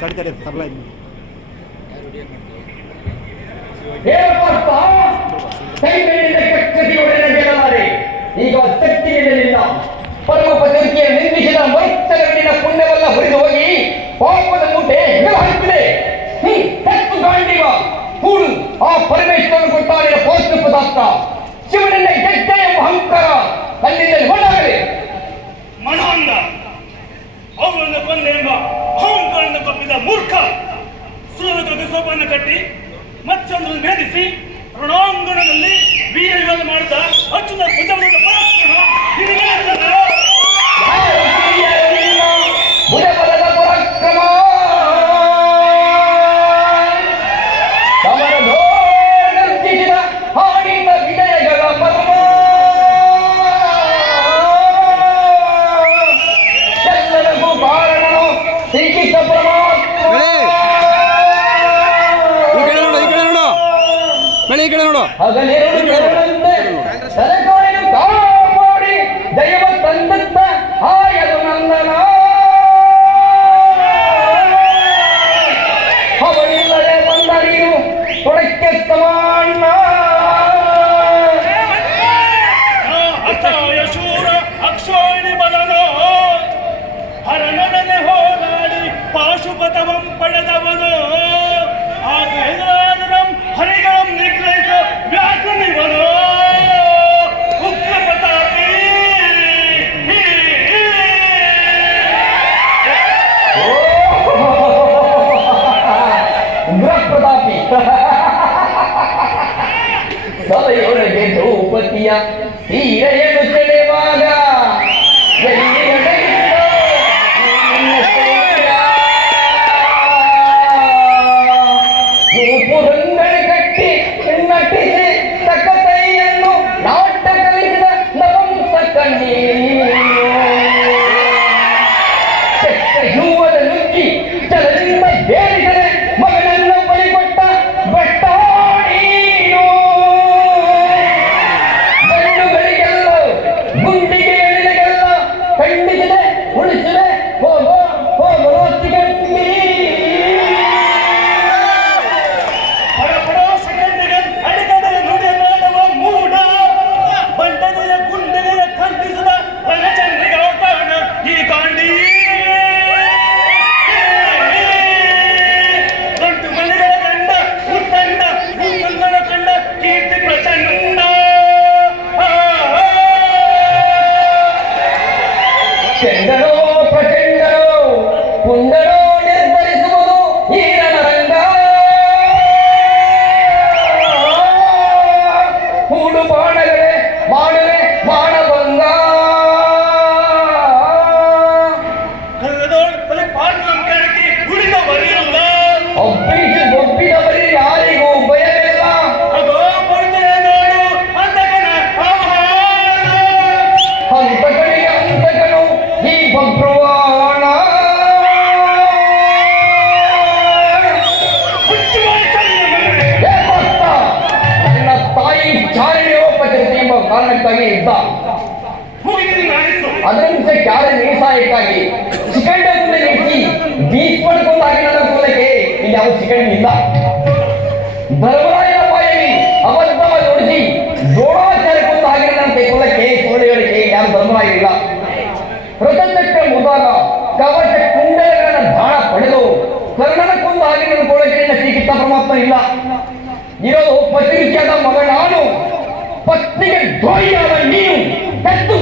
ತಡೆ ತರಲ ಈಗ ಶಕ್ತಿಗಳಿಲ್ಲ ಪರಮ ಪದ್ಧತಿಯ ನಿರ್ಮಿಸಿದ ಮೈತ್ಸರವಿನ ಪುಣ್ಯವೆಲ್ಲ ಹೊರಿದು ಹೋಗಿ ಪಾಪದ ಮೂಟೆ ಹಾಕಿದೆ. ಕತ್ತು ಗಾಂಡಿವ ಕೂಡು ಆ ಪರಮೇಶ್ವರನು ಕೊಟ್ಟಾಡಿದ ಪೌಷ್ಟಿಕ ಪದಾರ್ಥ ಶಿವನಿಂದ ಗೆದ್ದ ಎಂಬ ಅಹಂಕಾರ ಕಣ್ಣಿನಲ್ಲಿ ಹೊರಡಾಗಲಿ. ಮನಾಂಗ ಅವರನ್ನು ಕೊಂದ ಎಂಬ ಅಹಂಕಾರವನ್ನು ತಪ್ಪಿದ ಮೂರ್ಖ ಸೂರ್ಯದ ಸೋಪನ್ನು ಕಟ್ಟಿ ಮತ್ತೊಂದನ್ನು ಭೇದಿಸಿ ರಣಾಂಗಣದಲ್ಲಿ ವೀರಗಳನ್ನು ಮಾಡಿದ ಅರ್ಜುನ ಭುಜಬಲದ ಪರಾಕ್ರಮ ಭುಜಬಲದ ಪರಾಕ್ರಮ ಸಮರದೋರ್ಜಿಸಿದ ಹಾಡಿನ ವಿಜಯಗಳ ಪರ್ವ ಎಲ್ಲರಿಗೂ ಕಾರಣನು ಶ್ರೀಕೃಷ್ಣ ಪರಮಾತ್ಮ. ಸರಕಾರಿನ ಕಾಪಾಡಿ ದೈವ ತಂದತ್ತ ಆಯದು ನಂದನ ಅವನಿಲ್ಲದೆ ಬಂದ ನೀನು ತೊಡಕ್ಕೆ ಸಮಾನ ಶೂರ ಅಕ್ಷೋಣಿ ಬಲನೋ ಹರನೊಡನೆ ಹೋರಾಡಿ ಪಾಶುಪತವಂ ಪಡೆದವನು ಆಗ ಎದುರಾದರಂ ಹರಿಗಂ ನಿಗ್ರಹಿಸ ವ್ಯಾಕೃತಿವನು ಉಗ್ರ ಪ್ರತಾಪಿ. ಉಗ್ರ ಪ್ರತಾಪಿ ಸಭೆಯೊಳಗೆ ದ್ರೌಪದಿಯ ತೀರೆಯನ್ನು ಸೆಳೆವಾಗ ಪುರಂಗಳಿ ಕಟ್ಟಿ ನಟಿಸಿ ತಕತೈಯನ್ನು ನಾಟ ಕಲಿಸಿದ ನವಂಸ ಹೂವದ ನುಗ್ಗಿ ಜಲದಿಂದ ಬೇರಿದರೆ ಮಗನನ್ನು ಬಲಿಕೊಟ್ಟ ಬಟ್ಟಾಡೀನು ಗಂಡುಗಳಿಗೆಲ್ಲ ಗುಂಡಿಗೆ ಎಳಿಗೆಲ್ಲ ಖಂಡಿಸಿದೆ ಉಳಿಸಿದೆ ಹೋಗೋ ಹೋಗೋ ಸಿಗಂಡಿ ಅಡಿಗಡೆಯ ನುಡಿ ಮಾಡುವ ಮೂಢ ಬಂಡನೆಯ ಗುಂಡೆಯ ಖಂಡಿಸಿದ ರಣಚಂದ್ರಿಗ ಕಾರಣ ಈ ಕಾಂಡಿ ಗಂಟು ಮನೆಗಳ ಕಂಡ ಉತ್ತಂಡ ಭೂಮಂಗಳ ಕಂಡ ಕೀರ್ತಿ ಪ್ರಚಂಡ ಚಂಡನೋ ಪ್ರಚಂಡನೋ ಪುಂಡನೋ ನಿರ್ಧರಿಸುವುದು ಈ ರಣರಂಗ. ಹೂಡು ಬಾಣಗಳೇ ಮಾಡುವೆ ಬಾಣಭಂಗ ಕನ್ನಡದೋಳು ಪಾಠವನ್ನು ಕೆಣಕಿ ಉಳಿದವರಿಲ್ಲ ಒಪ್ಪಿದವರಿ ಯಾರಿಗೂ ಭಯವಿಲ್ಲ. ಅದೋ ಬರುತ್ತದೆ ನೋಡು ಅಂತಕನ ಆಹ್ವಾನ ಹಂತಕನಿಗೆ ಹಂತಕನು ಈ ಬಬ್ರುವಾಣ ನನ್ನ ತಾಯಿ ಚಾರಿಣೋಪಚರಿಸಿ ಎಂಬ ಕಾರಣಕ್ಕಾಗಿ ಇದ್ದ ಅದರಂತೆ ಕ್ಯಾರೆ ನಿಸಾಯಕ್ಕಾಗಿ ಚಿಕಂಡ ಮುಂದೆ ನಿಲ್ಲಿಸಿ ಬೀಚ್ ಪಡ್ಕೊಂಡಾಗಿ ನನ್ನ ಕೊಲಕ್ಕೆ ಇಲ್ಲಿ ಯಾವ ಚಿಕಂಡ್ ಇಲ್ಲ. ಧರ್ಮರಾಯನ ಬಾಯಲ್ಲಿ ಅಬದ್ಧವಾಗಿ ನುಡಿಸಿ ದ್ರೋಣಾಚಾರ್ಯಕ್ಕೊಂದಾಗಿ ನನ್ನ ಕೊಲಕ್ಕೆ ಸುಳ್ಳುಗಳಿಗೆ ಯಾರು ಧರ್ಮರಾಯ ಇಲ್ಲ. ರಥಚಕ್ರ ಮುದಾಗ ಕವಚ ಕುಂಡಲಗಳನ್ನು ಬಾಣ ಪಡೆದು ಕರ್ಣನ ಕೊಂದಾಗಿ ನನ್ನ ಕೊಲಕ್ಕೆ ಶ್ರೀಕೃಷ್ಣ ಪರಮಾತ್ಮ ಇಲ್ಲ. ಇರೋದು ಪತ್ರಿಕೆಯಾದ ಮಗ ನಾನು, ಪತ್ನಿಗೆ ದ್ರೋಹಿಯಾದ ನೀನು, ಕತ್ತು